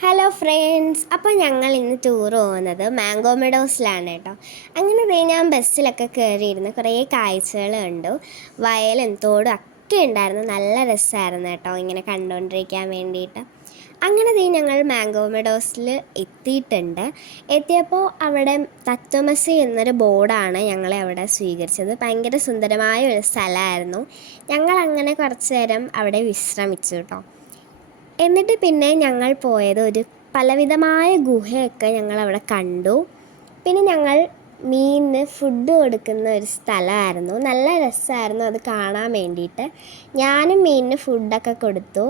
Hello friends അപ്പോൾ ഞങ്ങൾ ഇന്ന് ടൂർ പോകുന്നത് മാംഗോ മെഡോസിലാണ് കേട്ടോ. അങ്ങനെ പോയി ഞാൻ ബസ്സിലൊക്കെ കയറിയിരുന്ന് കുറേ കാഴ്ചകൾ കണ്ടു. വയലും തോടും ഒക്കെ ഉണ്ടായിരുന്നു. നല്ല രസമായിരുന്നു കേട്ടോ ഇങ്ങനെ കണ്ടുകൊണ്ടിരിക്കാൻ വേണ്ടിയിട്ട്. അങ്ങനെ തീ ഞങ്ങൾ മാംഗോ മെഡോസിൽ എത്തിയിട്ടുണ്ട്. എത്തിയപ്പോൾ അവിടെ തത്വമസി എന്നൊരു ബോർഡാണ് ഞങ്ങളെ അവിടെ സ്വീകരിച്ചത്. ഭയങ്കര സുന്ദരമായ ഒരു സ്ഥലമായിരുന്നു. ഞങ്ങൾ അങ്ങനെ കുറച്ച് നേരം അവിടെ വിശ്രമിച്ചു കേട്ടോ. എന്നിട്ട് പിന്നെ ഞങ്ങൾ പോയത് ഒരു പലവിധമായ ഗുഹയൊക്കെ ഞങ്ങൾ അവിടെ കണ്ടു. പിന്നെ ഞങ്ങൾ മീനിന് ഫുഡ് കൊടുക്കുന്ന ഒരു സ്ഥലമായിരുന്നു. നല്ല രസമായിരുന്നു അത് കാണാൻ വേണ്ടിയിട്ട്. ഞാനും മീനിന് ഫുഡൊക്കെ കൊടുത്തു.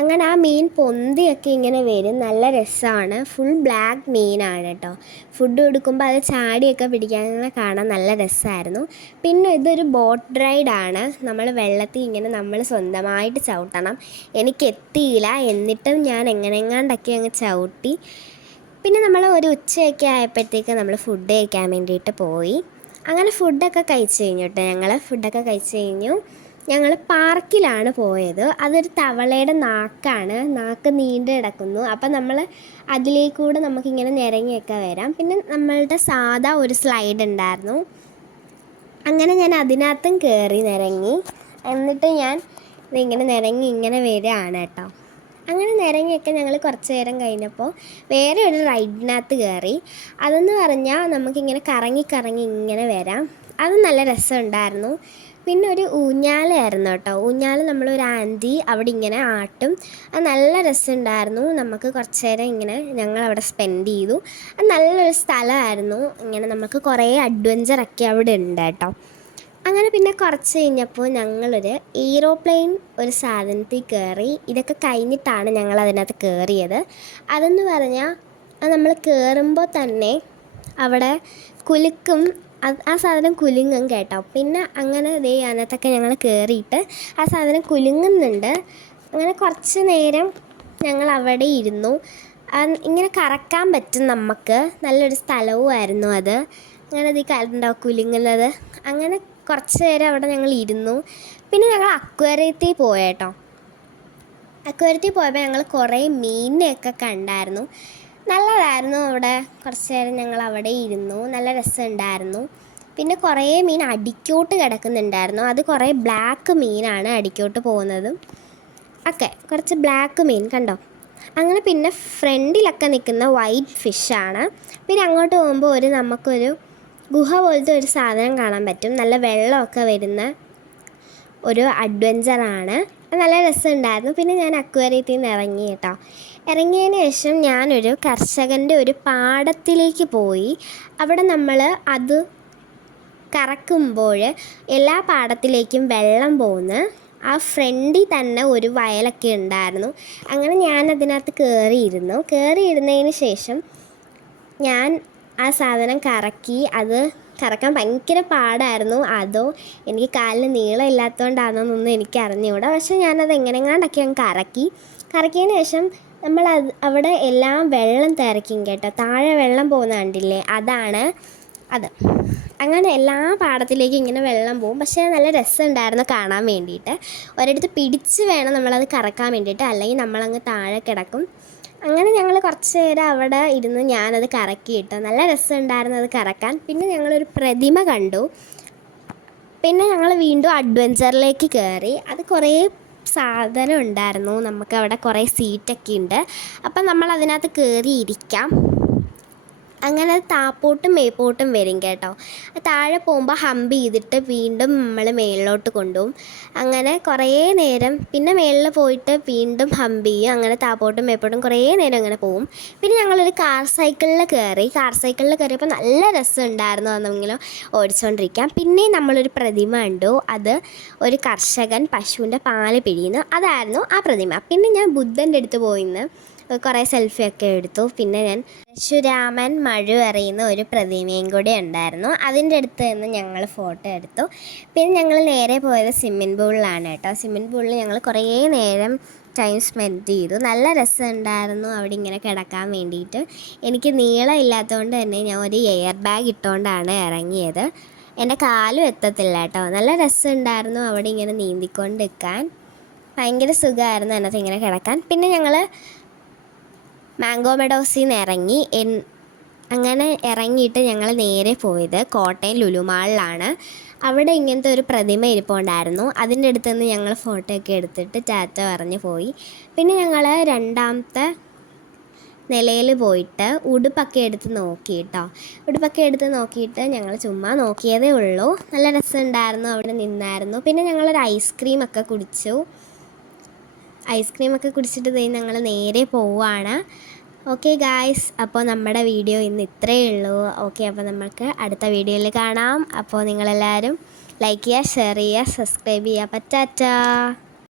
അങ്ങനെ ആ മീൻ പൊന്തിയൊക്കെ ഇങ്ങനെ വരും. നല്ല രസമാണ് ഫുൾ ബ്ലാക്ക് മീനാണ് കേട്ടോ ഫുഡ് കൊടുക്കുമ്പോൾ അത് ചാടിയൊക്കെ പിടിക്കാൻ കാണാൻ നല്ല രസമായിരുന്നു പിന്നെ ഇതൊരു ബോട്ട് റൈഡാണ് നമ്മൾ വെള്ളത്തിൽ ഇങ്ങനെ നമ്മൾ സ്വന്തമായിട്ട് ചവിട്ടണം. എനിക്ക് എത്തിയില്ല. എന്നിട്ടും ഞാൻ എങ്ങനെങ്ങാണ്ടൊക്കെ അങ്ങ് ചവിട്ടി. പിന്നെ നമ്മൾ ഒരു ഉച്ചയൊക്കെ ആയപ്പോഴത്തേക്ക് നമ്മൾ ഫുഡ് കഴിക്കാൻ വേണ്ടിയിട്ട് പോയി. അങ്ങനെ ഫുഡൊക്കെ കഴിച്ചു കഴിഞ്ഞു കേട്ടോ ഞങ്ങൾ ഫുഡൊക്കെ കഴിച്ചു കഴിഞ്ഞു. ഞങ്ങൾ പാർക്കിലാണ് പോയത്. അതൊരു തവളയുടെ നാക്കാണ്. നാക്ക് നീണ്ടു കിടക്കുന്നു. അപ്പം നമ്മൾ അതിലേക്കൂടെ നമുക്കിങ്ങനെ നിരങ്ങിയൊക്കെ വരാം. പിന്നെ നമ്മളുടെ സാധാ ഒരു സ്ലൈഡ് ഉണ്ടായിരുന്നു. അങ്ങനെ ഞാൻ അതിനകത്തും കയറി നിരങ്ങി എന്നിട്ട് ഞാൻ ഇങ്ങനെ നിരങ്ങി ഇങ്ങനെ വരികയാണ് കേട്ടോ. അങ്ങനെ നിരങ്ങിയൊക്കെ ഞങ്ങൾ കുറച്ച് നേരം കഴിഞ്ഞപ്പോൾ വേറെ ഒരു റൈഡിനകത്ത് കയറി അതെന്ന് പറഞ്ഞാൽ നമുക്കിങ്ങനെ കറങ്ങി കറങ്ങി ഇങ്ങനെ വരാം. അത് നല്ല രസമുണ്ടായിരുന്നു. പിന്നെ ഒരു ഊഞ്ഞാലായിരുന്നു കേട്ടോ. ഊഞ്ഞാൽ നമ്മളൊരു ആന്റി അവിടെ ഇങ്ങനെ ആട്ടും. അത് നല്ല രസമുണ്ടായിരുന്നു. നമുക്ക് കുറച്ച് നേരം ഇങ്ങനെ ഞങ്ങൾ അവിടെ സ്പെൻഡ് ചെയ്തു. അത് നല്ലൊരു സ്ഥലമായിരുന്നു. ഇങ്ങനെ നമുക്ക് കുറേ അഡ്വഞ്ചറൊക്കെ അവിടെ ഉണ്ട് കേട്ടോ. അങ്ങനെ പിന്നെ കുറച്ച് കഴിഞ്ഞപ്പോൾ ഞങ്ങളൊരു ഏറോപ്ലെയിൻ ഒരു സാധനത്തിൽ കയറി. ഇതൊക്കെ കഴിഞ്ഞിട്ടാണ് ഞങ്ങൾ അതിനകത്ത് കയറിയത്. അതെന്ന് പറഞ്ഞാൽ നമ്മൾ കയറുമ്പോൾ തന്നെ അവിടെ കുലുക്കും ആ സാധനം കുലുങ്ങും കേട്ടോ. പിന്നെ അങ്ങനെ ദേ അതിനകത്തൊക്കെ ഞങ്ങൾ കയറിയിട്ട് ആ സാധനം കുലുങ്ങുന്നുണ്ട്. അങ്ങനെ കുറച്ച് നേരം ഞങ്ങൾ അവിടെ ഇരുന്നു. ഇങ്ങനെ കറക്കാൻ പറ്റും നമുക്ക് നല്ലൊരു സ്ഥലവുമായിരുന്നു അത്. അങ്ങനെ ഇത് കണ്ടോ കുലുങ്ങുന്നത്. അങ്ങനെ കുറച്ച് നേരം അവിടെ ഞങ്ങൾ ഇരുന്നു. പിന്നെ ഞങ്ങൾ അക്വേറിയത്തിൽ പോയേട്ടോ അക്വേറിയത്തിൽ പോയപ്പോൾ ഞങ്ങൾ കുറേ മീനിനെയൊക്കെ കണ്ടായിരുന്നു. നല്ലതായിരുന്നു അവിടെ. കുറച്ച് നേരം ഞങ്ങൾ അവിടെ ഇരുന്നു. നല്ല രസമുണ്ടായിരുന്നു. പിന്നെ കുറേ മീൻ അടിക്കോട്ട് കിടക്കുന്നുണ്ടായിരുന്നു. അത് കുറേ ബ്ലാക്ക് മീനാണ് അടിക്കോട്ട് പോകുന്നത്. ഒക്കെ കുറച്ച് ബ്ലാക്ക് മീൻ കണ്ടോ? അങ്ങനെ പിന്നെ ഫ്രണ്ടിലൊക്കെ നിൽക്കുന്ന വൈറ്റ് ഫിഷാണ് പിന്നെ അങ്ങോട്ട് പോകുമ്പോൾ ഒരു നമുക്കൊരു ഗുഹ പോലത്തെ ഒരു സാധനം കാണാൻ പറ്റും. നല്ല വെള്ളമൊക്കെ വരുന്ന ഒരു അഡ്വഞ്ചറാണ് നല്ല രസമുണ്ടായിരുന്നു. പിന്നെ ഞാൻ അക്വേറിയത്തിൽ നിന്ന് ഇറങ്ങി കേട്ടോ. ഇറങ്ങിയതിന് ശേഷം ഞാനൊരു കർഷകന്റെ ഒരു പാടത്തിലേക്ക് പോയി. അവിടെ നമ്മൾ അത് കറക്കുമ്പോൾ എല്ലാ പാടത്തിലേക്കും വെള്ളം പോകുന്ന ആ ഫ്രണ്ടിൽ തന്നെ ഒരു വയലൊക്കെ ഉണ്ടായിരുന്നു. അങ്ങനെ ഞാൻ അതിനകത്ത് കയറിയിരുന്നു. കയറിയിരുന്നതിന് ശേഷം ഞാൻ ആ സാധനം കറക്കി അത് കറക്കാൻ ഭയങ്കര പാടായിരുന്നു. അതോ എനിക്ക് കാലിന് നീളം ഇല്ലാത്തതുകൊണ്ടാണെന്നൊന്നും എനിക്ക് അറിഞ്ഞുകൂടാ പക്ഷേ ഞാനത് എങ്ങനെങ്ങാണ്ടൊക്കെ ഞാൻ കറക്കി. കറക്കിയതിന് ശേഷം നമ്മൾ അത് അവിടെ എല്ലാം വെള്ളം തിരക്കും കേട്ടോ. താഴെ വെള്ളം പോകുന്ന കണ്ടില്ലേ? അതാണ് അത്. അങ്ങനെ എല്ലാ പാടത്തിലേക്കും ഇങ്ങനെ വെള്ളം പോകും. പക്ഷേ നല്ല രസമുണ്ടായിരുന്നു കാണാൻ വേണ്ടിയിട്ട്. ഒരിടത്ത് പിടിച്ച് വേണം നമ്മളത് കറക്കാൻ വേണ്ടിയിട്ട്. അല്ലെങ്കിൽ നമ്മളങ്ങ് താഴെ കിടക്കും. അങ്ങനെ ഞങ്ങൾ കുറച്ച് നേരം അവിടെ ഇരുന്ന് ഞാനത് കറക്കിയിട്ട് നല്ല രസമുണ്ടായിരുന്നു അത് കറക്കാൻ. പിന്നെ ഞങ്ങളൊരു പ്രതിമ കണ്ടു. പിന്നെ ഞങ്ങൾ വീണ്ടും അഡ്വഞ്ചറിലേക്ക് കയറി. അത് കുറേ സാധനം ഉണ്ടായിരുന്നു. നമുക്ക് അവിടെ കുറേ സീറ്റൊക്കെ ഉണ്ട്. അപ്പം നമ്മൾ അതിനകത്ത് കയറി ഇരിക്കാം അങ്ങനെ താപ്പോട്ടും മേപ്പോട്ടും വരും കേട്ടോ. താഴെ പോകുമ്പോൾ ഹമ്പ് ചെയ്തിട്ട് വീണ്ടും നമ്മൾ മേളിലോട്ട് കൊണ്ടുപോകും. അങ്ങനെ കുറേ നേരം പിന്നെ മേളിൽ പോയിട്ട് വീണ്ടും ഹമ്പ് ചെയ്യും. അങ്ങനെ താപ്പോട്ടും മേപ്പോട്ടും കുറേ നേരം അങ്ങനെ പോകും. പിന്നെ ഞങ്ങളൊരു കാർ സൈക്കിളിൽ കയറി. കാർ സൈക്കിളിൽ കയറിയപ്പോൾ നല്ല രസമുണ്ടായിരുന്നു എന്നെങ്കിലും ഓടിച്ചുകൊണ്ടിരിക്കാം പിന്നെ നമ്മളൊരു പ്രതിമ കണ്ടു. അത് ഒരു കർഷകൻ പശുവിന്റെ പാൽ പിഴിയുന്നു. അതായിരുന്നു ആ പ്രതിമ. പിന്നെ ഞാൻ ബുദ്ധന്റെ അടുത്ത് പോയിന്ന് കുറേ സെൽഫിയൊക്കെ എടുത്തു. പിന്നെ ഞാൻ ശുരാമൻ മഴു എറിയുന്ന ഒരു പ്രതിമയും കൂടി ഉണ്ടായിരുന്നു. അതിന്റെ അടുത്ത് നിന്ന് ഞങ്ങൾ ഫോട്ടോ എടുത്തു. പിന്നെ ഞങ്ങൾ നേരെ പോയത് സ്വിമ്മിംഗ് പൂളിലാണ് കേട്ടോ. സ്വിമ്മിംഗ് പൂളിൽ ഞങ്ങൾ കുറേ നേരം ടൈം സ്പെൻഡ് ചെയ്തു. നല്ല രസമുണ്ടായിരുന്നു അവിടെ ഇങ്ങനെ കിടക്കാൻ വേണ്ടിയിട്ട്. എനിക്ക് നീളം ഇല്ലാത്തതുകൊണ്ട് തന്നെ ഞാൻ ഒരു എയർ ബാഗ് ഇട്ടുകൊണ്ടാണ് ഇറങ്ങിയത്. എന്റെ കാലും എത്തത്തില്ല കേട്ടോ. നല്ല രസമുണ്ടായിരുന്നു അവിടെ ഇങ്ങനെ നീന്തിക്കൊണ്ട് നിൽക്കാൻ ഭയങ്കര സുഖമായിരുന്നു അതിനകത്ത് ഇങ്ങനെ കിടക്കാൻ. പിന്നെ ഞങ്ങൾ മാംഗോ മെഡോസിൽ നിന്ന് ഇറങ്ങി അങ്ങനെ ഇറങ്ങിയിട്ട് ഞങ്ങൾ നേരെ പോയത് കോട്ടയം ലുലുമാളിലാണ് അവിടെ ഇങ്ങനത്തെ ഒരു പ്രതിമ ഇരിപ്പുണ്ടായിരുന്നു. അതിന്റെ അടുത്ത് നിന്ന് ഞങ്ങൾ ഫോട്ടോ ഒക്കെ എടുത്തിട്ട് ടാറ്റ പറഞ്ഞ് പോയി. പിന്നെ ഞങ്ങൾ രണ്ടാമത്തെ നിലയിൽ പോയിട്ട് ഉടുപ്പൊക്കെ എടുത്ത് നോക്കി കേട്ടോ ഉടുപ്പൊക്കെ എടുത്ത് നോക്കിയിട്ട് ഞങ്ങൾ ചുമ്മാ നോക്കിയതേ ഉള്ളൂ. നല്ല രസമുണ്ടായിരുന്നു. അവിടെ നിന്നായിരുന്നു. പിന്നെ ഞങ്ങളൊരു ഐസ്ക്രീം ഒക്കെ കുടിച്ചു. ഐസ്ക്രീം ഒക്കെ കുടിച്ചിട്ട് ദേ ഞങ്ങൾ നേരെ പോവുകയാണ് ഓക്കെ ഗായ്സ് അപ്പോൾ നമ്മുടെ വീഡിയോ ഇന്ന് ഇത്രയേ ഉള്ളൂ. ഓക്കെ അപ്പോൾ നമുക്ക് അടുത്ത വീഡിയോയിൽ കാണാം. അപ്പോൾ നിങ്ങളെല്ലാവരും ലൈക്ക് ചെയ്യുക ഷെയർ ചെയ്യുക സബ്സ്ക്രൈബ് ചെയ്യുക. പറ്റാറ്റാ